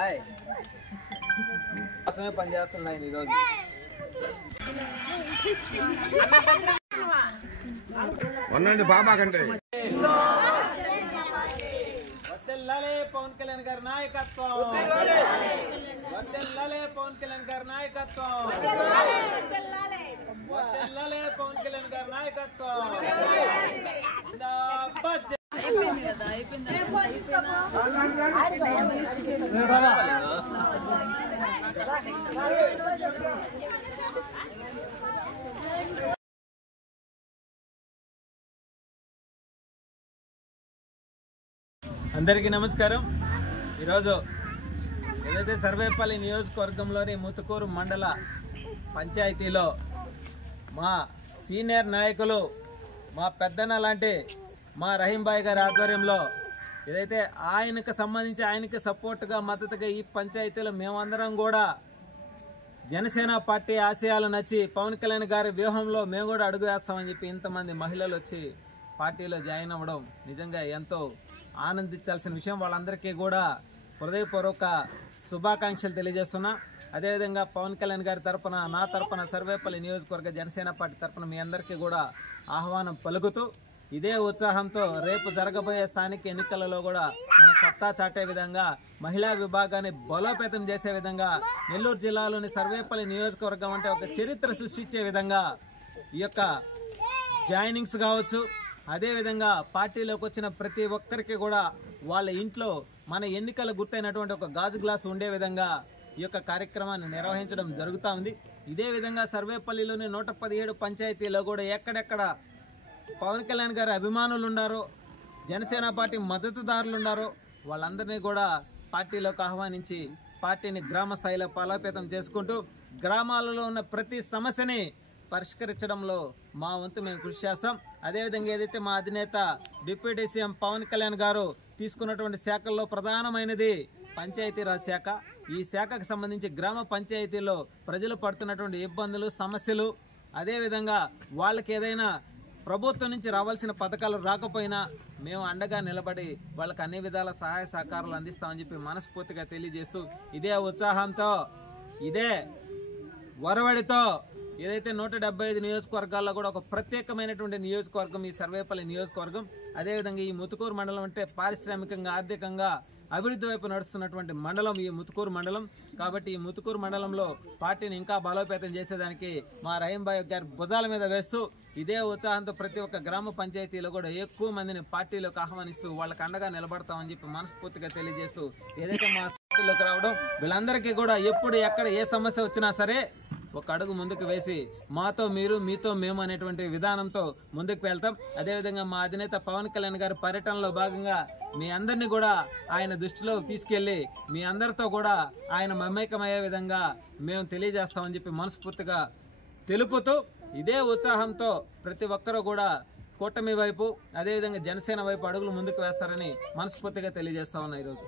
Hi అసలే పని చేస్తున్నాయి ఈరోజు. వన్నండి బాబా కంటే వర్ధిల్లాలే పవన్ కళ్యాణ్ గారి నాయకత్వం, వర్ధిల్లాలే పవన్ కళ్యాణ్ గారి నాయకత్వం, వర్ధిల్లాలే పవన్ కళ్యాణ్ గారి నాయకత్వం. అందరికీ నమస్కారం. ఈరోజు ఏదైతే సర్వేపల్లి నియోజకవర్గంలోని ముతుకూరు మండల పంచాయతీలో మా సీనియర్ నాయకులు, మా పెద్దన్న లాంటి మా రహీంబాయ్ గారి ఆధ్వర్యంలో ఏదైతే ఆయనకు సంబంధించి ఆయనకి సపోర్ట్గా మద్దతుగా ఈ పంచాయతీలో మేమందరం కూడా జనసేన పార్టీ ఆశయాలు నచ్చి పవన్ కళ్యాణ్ గారి వ్యూహంలో మేము కూడా అడుగు వేస్తామని చెప్పి ఇంతమంది మహిళలు వచ్చి పార్టీలో జాయిన్ అవ్వడం నిజంగా ఎంతో ఆనందించాల్సిన విషయం. వాళ్ళందరికీ కూడా హృదయపూర్వక శుభాకాంక్షలు తెలియజేస్తున్నా. అదేవిధంగా పవన్ కళ్యాణ్ గారి తరపున, నా తరపున, సర్వేపల్లి నియోజకవర్గ జనసేన పార్టీ తరపున మీ అందరికీ కూడా ఆహ్వానం పలుకుతూ ఇదే ఉత్సాహంతో రేపు జరగబోయే స్థానిక ఎన్నికలలో కూడా మన సత్తా చాటే విధంగా, మహిళా విభాగాన్ని బలోపేతం చేసే విధంగా, నెల్లూరు జిల్లాలోని సర్వేపల్లి నియోజకవర్గం అంటే ఒక చరిత్ర సృష్టించే విధంగా ఈ యొక్క జాయినింగ్స్ కావచ్చు, అదేవిధంగా పార్టీలోకి వచ్చిన ప్రతి ఒక్కరికి కూడా వాళ్ళ ఇంట్లో మన ఎన్నికల గుర్తైనటువంటి ఒక గాజు గ్లాసు ఉండే విధంగా ఈ యొక్క కార్యక్రమాన్ని నిర్వహించడం జరుగుతూ ఉంది. ఇదే విధంగా సర్వేపల్లిలోని 117 పంచాయతీలో కూడా ఎక్కడెక్కడ పవన్ కళ్యాణ్ గారి అభిమానులు ఉన్నారో, జనసేన పార్టీ మద్దతుదారులు ఉన్నారో వాళ్ళందరినీ కూడా పార్టీలోకి ఆహ్వానించి పార్టీని గ్రామ స్థాయిలో బలోపేతం చేసుకుంటూ గ్రామాలలో ఉన్న ప్రతి సమస్యని పరిష్కరించడంలో మా వంతు మేము కృషి చేస్తాం. అదేవిధంగా ఏదైతే మా అధినేత డిప్యూటీ సీఎం పవన్ కళ్యాణ్ గారు తీసుకున్నటువంటి శాఖల్లో ప్రధానమైనది పంచాయతీరాజ్ శాఖ. ఈ శాఖకు సంబంధించి గ్రామ పంచాయతీలో ప్రజలు పడుతున్నటువంటి ఇబ్బందులు, సమస్యలు, అదేవిధంగా వాళ్ళకి ఏదైనా ప్రభుత్వం నుంచి రావాల్సిన పథకాలు రాకపోయినా మేము అండగా నిలబడి వాళ్ళకి అన్ని విధాల సహాయ సహకారాలు అందిస్తామని చెప్పి మనస్ఫూర్తిగా తెలియజేస్తూ ఇదే ఉత్సాహంతో, ఇదే వరవడితో ఏదైతే 175 నియోజకవర్గాల్లో కూడా ఒక ప్రత్యేకమైనటువంటి నియోజకవర్గం ఈ సర్వేపల్లి నియోజకవర్గం. అదేవిధంగా ఈ ముతుకూరు మండలం అంటే పారిశ్రామికంగా, ఆర్థికంగా అభివృద్ధి వైపు నడుస్తున్నటువంటి మండలం ఈ ముతుకూరు మండలం. కాబట్టి ఈ ముతుకూరు మండలంలో పార్టీని ఇంకా బలోపేతం చేసేదానికి మా రహీంబాయ్ గారి భుజాల మీద వేస్తూ ఇదే ఉత్సాహంతో ప్రతి ఒక్క గ్రామ పంచాయతీలో కూడా ఎక్కువ మందిని పార్టీలోకి ఆహ్వానిస్తూ వాళ్ళకి అండగా నిలబడతామని చెప్పి మనస్ఫూర్తిగా తెలియజేస్తూ ఏదైతే మా పార్టీలోకి రావడం వీళ్ళందరికీ కూడా ఎప్పుడు ఎక్కడ ఏ సమస్య వచ్చినా సరే ఒక అడుగు ముందుకు వేసి మాతో మీరు, మీతో మేము అనేటువంటి విధానంతో ముందుకు వెళ్తాం. అదేవిధంగా మా అధినేత పవన్ కళ్యాణ్ గారి పర్యటనలో భాగంగా మీ అందరినీ కూడా ఆయన దృష్టిలో తీసుకెళ్లి మీ అందరితో కూడా ఆయన మమేకమయ్యే విధంగా మేము తెలియజేస్తామని చెప్పి మనస్ఫూర్తిగా తెలుపుతూ ఇదే ఉత్సాహంతో ప్రతి ఒక్కరూ కూడా కూటమి వైపు, అదేవిధంగా జనసేన వైపు అడుగులు ముందుకు వేస్తారని మనస్ఫూర్తిగా తెలియజేస్తా ఉన్నా ఈరోజు.